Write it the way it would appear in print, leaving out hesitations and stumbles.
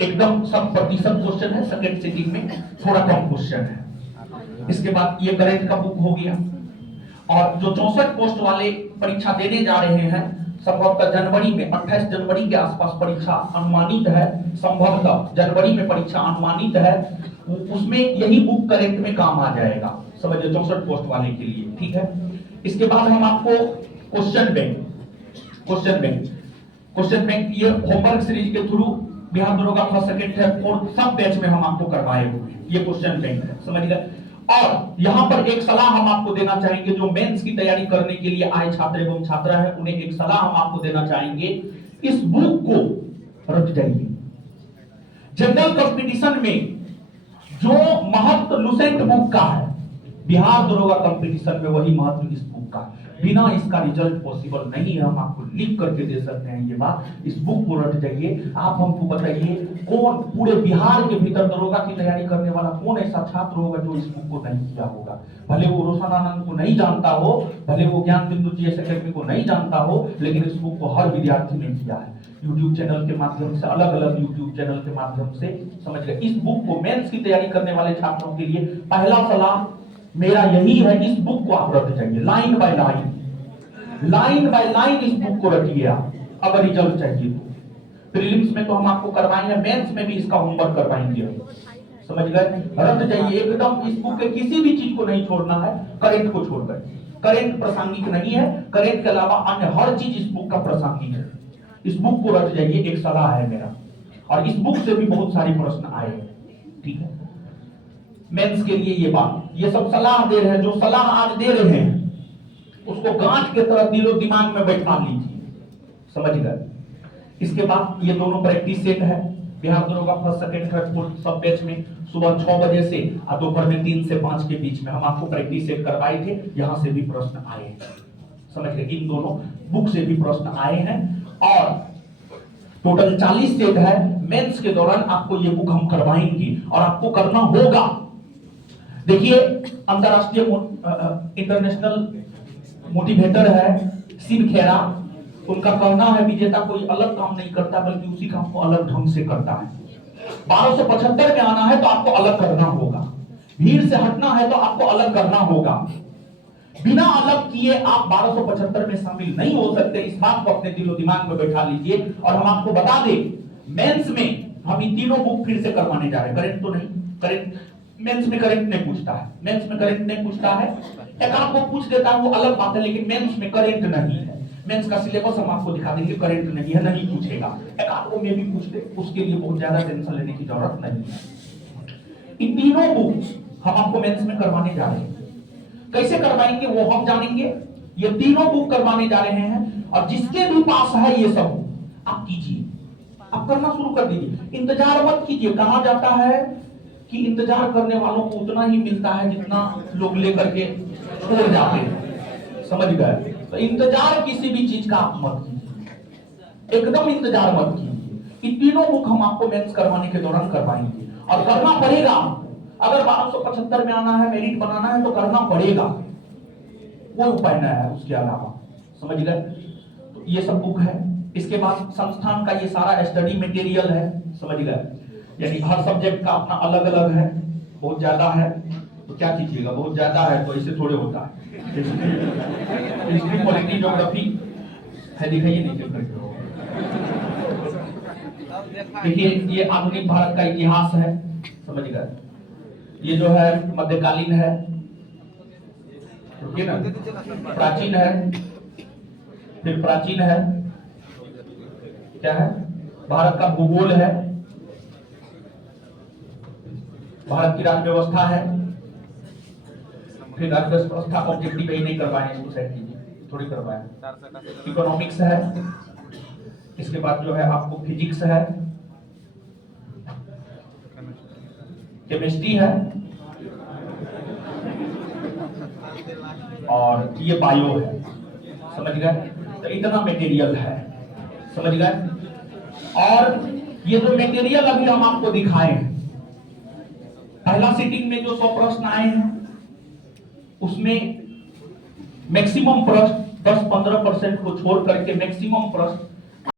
एकदम 100% क्वेश्चन है, second sitting में थोड़ा कम क्वेश्चन है। इसके बाद ये करंट का बुक हो गया। और जो 64 पोस्ट वाले परीक्षा देने जा रहे हैं, संभवतः जनवरी में 28 जनवरी के आसपास परीक्षा अनुमानित है, संभवतः जनवरी में परीक्षा अनुमानित है, उसमें यही बुक करंट में काम आ जाएगा, समझिए 64 पोस्ट वाले के लिए, ठीक है। इसके बाद हम आपको क्वेश्चन बैंक ये होमवर्क सीरीज के थ्रू बिहार दरोगा फर्स्ट सेकंड थर्ड फोर्थ सब बैच में हम आपको करवाए हुए, ये क्वेश्चन बैंक है, समझ गए। और यहाँ पर एक सलाह हम आपको देना चाहेंगे, जो मेंस की तैयारी करने के लिए आए छात्र एवं छात्रा है, उन्हें एक सलाह हम आपको देना चाहेंगे, इस बुक को रट जाइए। जनरल कंपटीशन में जो महत्व लुसेंट बुक का है, बिहार दरोगा कंपटीशन में वही महत्व इस बुक का। बिना इसका रिजल्ट पॉसिबल नहीं है, हम आपको लिख करके दे सकते हैं ये बात। इस बुक को रट जाइए। आप हमको बताइए, कौन पूरे बिहार के भीतर दरोगा की तैयारी करने वाला कौन ऐसा छात्र होगा जो इस बुक को नहीं किया होगा? भले वो रोशन आनंद को नहीं जानता हो, भले वो ज्ञान बिंदु जीएस एकेडमी को नहीं जानता हो, लेकिन इस बुक को हर विद्यार्थी ने किया है। यूट्यूब चैनल के माध्यम से, अलग अलग यूट्यूब चैनल के माध्यम से, समझ गए। इस बुक को मेंस की तैयारी करने वाले छात्रों के लिए पहला सलाह मेरा यही है, इस बुक को आप रट जाइए, लाइन बाय लाइन इस बुक को रटिए आप, अगर रिजल्ट चाहिए तो। प्रीलिम्स में तो हम आपको करवाएंगे, मेंस में भी इसका होमवर्क करवाएंगे, समझ गए। रट जाइए एकदम, इस बुक के किसी भी चीज को नहीं छोड़ना है, करंट को छोड़कर। करंट प्रासंगिक नहीं है, करंट के अलावा अन्य हर चीज इस बुक का प्रासंगिक है। इस बुक को रट जाइए, एक सलाह है मेरा। और इस बुक से भी बहुत सारे प्रश्न आए हैं, ठीक है। मेंस के लिए ये बात, ये सब सलाह दे रहे हैं, जो सलाह आज दे रहे हैं उसको गांठ के तरह दिलो दिमाग में बैठा लीजिए, समझ गए। इसके बाद ये दोनों प्रैक्टिस सेट है, बिहार दरोगा फर्स्ट सेकंड थर्ड फोर्थ सब बैच में सुबह 6 बजे से और दोपहर में 3 से 5 के बीच में हम आपको प्रैक्टिस सेट करवाए थे। यहां से भी प्रश्न आए हैं, समझ गए। इन दोनों बुक से भी प्रश्न आए हैं और टोटल 40 सेट है। मेंस के दौरान आपको ये बुक हम करवाएंगे और आपको करना होगा। देखिए, अंतरराष्ट्रीय इंटरनेशनल मोटिवेटर है शिव खेरा, उनका कहना है विजेता कोई अलग काम नहीं करता बल्कि उसी काम को अलग ढंग से करता है। 1275 में आना है तो आपको अलग करना होगा, भीड़ से हटना है तो आपको अलग करना होगा। बिना अलग किए आप 1275 में शामिल नहीं हो सकते। इस बात को अपने दिलो दिमाग में बैठा लीजिए। और हम आपको बता दें, मेंस में हम इन तीनों बुक फिर से करवाने जा रहे हैं। करंट तो नहीं, करंट मेंस में करंट नहीं पूछता है, मेंस में करंट नहीं पूछता है। एक आपको पूछ देता है वो अलग बात है, लेकिन मेंस में करंट नहीं है। मेंस का सिलेबस हम आपको दिखा देंगे, करंट नहीं है, नहीं पूछेगा। एक आपको में भी पूछ दे, उसके लिए बहुत ज्यादा टेंशन लेने की जरूरत नहीं है। इन तीनों बुक हम आपको मेंस में करवाने जा रहे हैं। कैसे करवाएंगे वो हम जानेंगे। ये तीनों बुक करवाने जा रहे हैं और जिसके भी पास है ये सब आप कीजिए, आप करना शुरू कर दीजिए। इंतजार मत कीजिए। कहा जाता है कि इंतजार करने वालों को उतना ही मिलता है जितना लोग लेकर के छोड़ जाते हैं, समझ गए। तो इंतजार किसी भी चीज का आप मत कीजिए, एकदम इंतजार मत कीजिए। इन तीनों बुक हम आपको मेंस करवाने के दौरान करवाएंगे और करना पड़ेगा। अगर 1275 में आना है, मेरिट बनाना है तो करना पड़ेगा, कोई उपाय नहीं है उसके अलावा, समझ गए। तो ये सब बुक है। इसके बाद संस्थान का ये सारा स्टडी मटेरियल है, समझ गए। यानी हर सब्जेक्ट का अपना अलग अलग है। बहुत ज्यादा है तो क्या कीजिएगा, बहुत ज्यादा है तो ऐसे थोड़े होता है। हिस्ट्री पॉलिटी ज्योग्राफी है, दिखाइए नीचे करके। देखिए, ये आधुनिक भारत का इतिहास है, समझ गए। ये जो है मध्यकालीन है, ना, प्राचीन है, फिर प्राचीन है, क्या है, भारत का भूगोल है, भारत की राज्य व्यवस्था है, फिर राज्य व्यवस्था ऑब्जेक्टिव नहीं करवाए, इसको सेट कीजिए, थोड़ी करवाए। इकोनॉमिक्स है, इसके बाद जो है आपको फिजिक्स है, केमिस्ट्री है और ये बायो है, समझ गए। तो इतना मटेरियल है, समझ गए। और ये जो मटेरियल अभी हम आपको दिखाए हैं, पहला सीटिंग में जो 100 प्रश्न आए हैं उसमें मैक्सिमम प्रश्न 10-15% को छोड़ करके मैक्सिमम प्रश्न